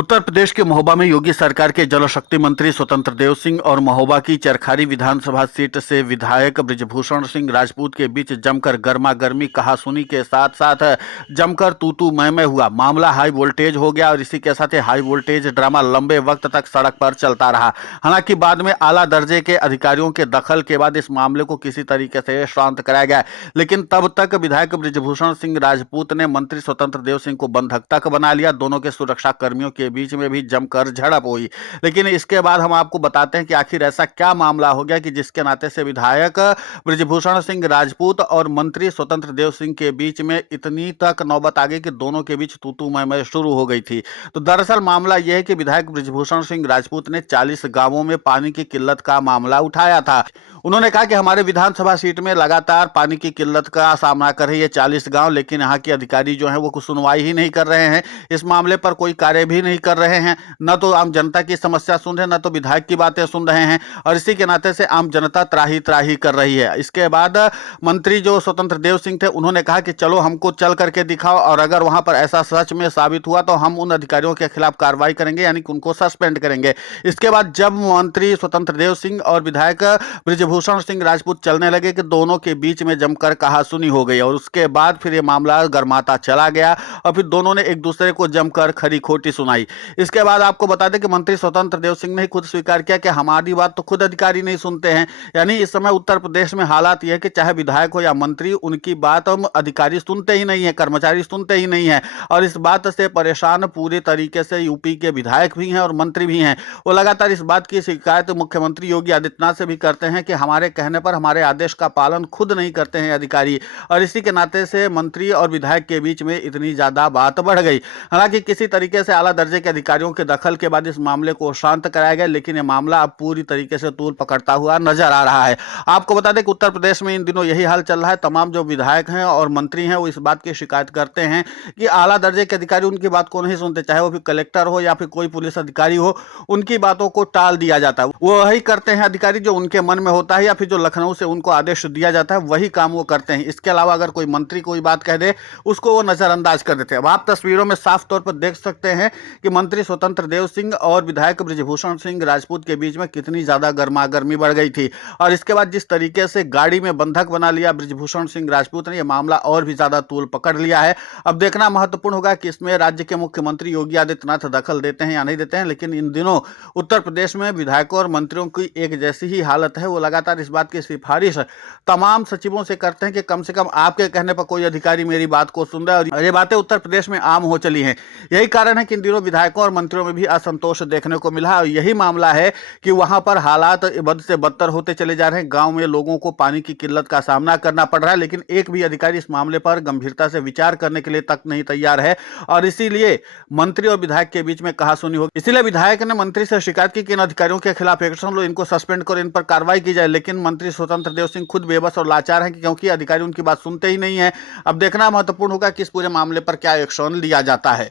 उत्तर प्रदेश के महोबा में योगी सरकार के जल शक्ति मंत्री स्वतंत्र देव सिंह और महोबा की चरखारी विधानसभा सीट से विधायक बृजभूषण सिंह राजपूत के बीच जमकर गर्मा गर्मी कहासुनी के साथ साथ जमकर तू मैं हुआ। मामला हाई वोल्टेज हो गया और इसी के साथ हाई वोल्टेज ड्रामा लंबे वक्त तक सड़क पर चलता रहा। हालांकि बाद में आला दर्जे के अधिकारियों के दखल के बाद इस मामले को किसी तरीके से शांत कराया गया, लेकिन तब तक विधायक बृजभूषण सिंह राजपूत ने मंत्री स्वतंत्र देव सिंह को बंधक तक बना लिया। दोनों के सुरक्षा कर्मियों के बीच में भी जमकर झड़प हुई। लेकिन इसके बाद हम आपको बताते हैं कि आखिर ऐसा क्या मामला हो गया कि जिसके नाते से विधायक बृजभूषण सिंह राजपूत और मंत्री स्वतंत्र देव सिंह के बीच में इतनी तक नौबत आ गई कि दोनों के बीच तू मैं शुरू हो गई थी। तो दरअसल मामला यह है कि विधायक बृजभूषण सिंह राजपूत ने 40 गांवों में पानी की किल्लत का मामला उठाया था। उन्होंने कहा कि हमारे विधानसभा सीट में लगातार पानी की किल्लत का सामना कर रही है 40 गांव, लेकिन यहाँ के अधिकारी जो हैं वो कुछ सुनवाई ही नहीं कर रहे हैं। इस मामले पर कोई कार्य भी नहीं कर रहे हैं, न तो आम जनता की समस्या सुन रहे हैं, न तो विधायक की बातें सुन रहे हैं, और इसी के नाते से आम जनता त्राही त्राही कर रही है। इसके बाद मंत्री जो स्वतंत्र देव सिंह थे उन्होंने कहा कि चलो हमको चल करके दिखाओ, और अगर वहां पर ऐसा सच में साबित हुआ तो हम उन अधिकारियों के खिलाफ कार्रवाई करेंगे, यानी कि उनको सस्पेंड करेंगे। इसके बाद जब मंत्री स्वतंत्र देव सिंह और विधायक बृजभूषण सिंह राजपूत चलने लगे कि दोनों के बीच में जमकर कहासुनी हो गई, और उसके बाद फिर ये मामला गर्माता चला गया और फिर दोनों ने एक दूसरे को जमकर खरी खोटी सुनाई। इसके बाद आपको बता दें कि मंत्री स्वतंत्र देव सिंह ने खुद स्वीकार किया कि हमारी बात तो खुद अधिकारी नहीं सुनते हैं। यानी इस समय उत्तर प्रदेश में हालात यह है कि चाहे विधायक हो या मंत्री, उनकी बात हम अधिकारी सुनते ही नहीं है, कर्मचारी सुनते ही नहीं है। और इस बात से परेशान पूरे तरीके से यूपी के विधायक भी हैं और मंत्री भी हैं। वो लगातार इस बात की शिकायत मुख्यमंत्री योगी आदित्यनाथ से भी करते हैं कि हमारे कहने पर हमारे आदेश का पालन खुद नहीं करते हैं अधिकारी, और इसी के नाते से मंत्री और विधायक के बीच में इतनी ज्यादा बात बढ़ गई। हालांकि किसी तरीके से आला दर्जे के अधिकारियों के दखल के बाद इस मामले को शांत कराया गया, लेकिन यह मामला अब पूरी तरीके से तूल पकड़ता हुआ नजर आ रहा है। आपको बता दें कि उत्तर प्रदेश में इन दिनों यही हाल चल रहा है। तमाम जो विधायक हैं और मंत्री हैं वो इस बात की शिकायत करते हैं कि आला दर्जे के अधिकारी उनकी बात को नहीं सुनते, चाहे वो भी कलेक्टर हो या फिर कोई पुलिस अधिकारी हो, उनकी बातों को टाल दिया जाता है। वो वही करते हैं अधिकारी जो उनके मन में होता है, या फिर जो लखनऊ से उनको आदेश दिया जाता है वही काम वो करते हैं। इसके अलावा अगर कोई मंत्री कोई बात कह दे उसको वो नजरअंदाज कर देते हैं। अब आप तस्वीरों में साफ तौर पर देख सकते हैं कि मंत्री स्वतंत्र देव सिंह और विधायक बृजभूषण सिंह राजपूत के बीच में कितनी ज्यादा गर्मागर्मी बढ़ गई थी, और इसके बाद जिस तरीके से गाड़ी में बंधक बना लिया बृजभूषण सिंह राजपूत ने, यह मामला और भी ज्यादा तूल पकड़ लिया है। अब देखना महत्वपूर्ण होगा कि इसमें राज्य के मुख्यमंत्री योगी आदित्यनाथ दखल देते हैं या नहीं देते हैं। लेकिन इन दिनों उत्तर प्रदेश में विधायकों और मंत्रियों की एक जैसी ही हालत है। वो लगातार इस बात की सिफारिश तमाम सचिवों से करते हैं कि कम से कम आपके कहने पर कोई अधिकारी मेरी बात को सुन रहा है, और ये बातें उत्तर प्रदेश में आम हो चली हैं। यही कारण है कि इन दिनों विधायकों और मंत्रियों में भी असंतोष देखने को मिला है, और यही मामला है कि वहां पर हालात बद से बदतर होते चले जा रहे हैं। गांव में लोगों को पानी की किल्लत का सामना करना पड़ रहा है, लेकिन एक भी अधिकारी इस मामले पर गंभीरता से विचार करने के लिए तक नहीं तैयार है, और इसीलिए मंत्री और विधायक के बीच में कहासुनी होगी। इसीलिए विधायक ने मंत्री से शिकायत की कि इन अधिकारियों के खिलाफ एक्शन लो, इनको सस्पेंड करो, इन पर कार्रवाई की जाए। लेकिन मंत्री स्वतंत्र देव सिंह खुद बेबस और लाचार हैं क्योंकि अधिकारी उनकी बात सुनते ही नहीं है। अब देखना महत्वपूर्ण होगा कि इस पूरे मामले पर क्या एक्शन लिया जाता है।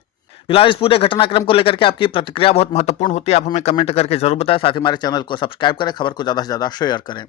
फिलहाल इस पूरे घटनाक्रम को लेकर के आपकी प्रतिक्रिया बहुत महत्वपूर्ण होती है। आप हमें कमेंट करके जरूर बताएं। साथ ही हमारे चैनल को सब्सक्राइब करें, खबर को ज्यादा से ज्यादा शेयर करें।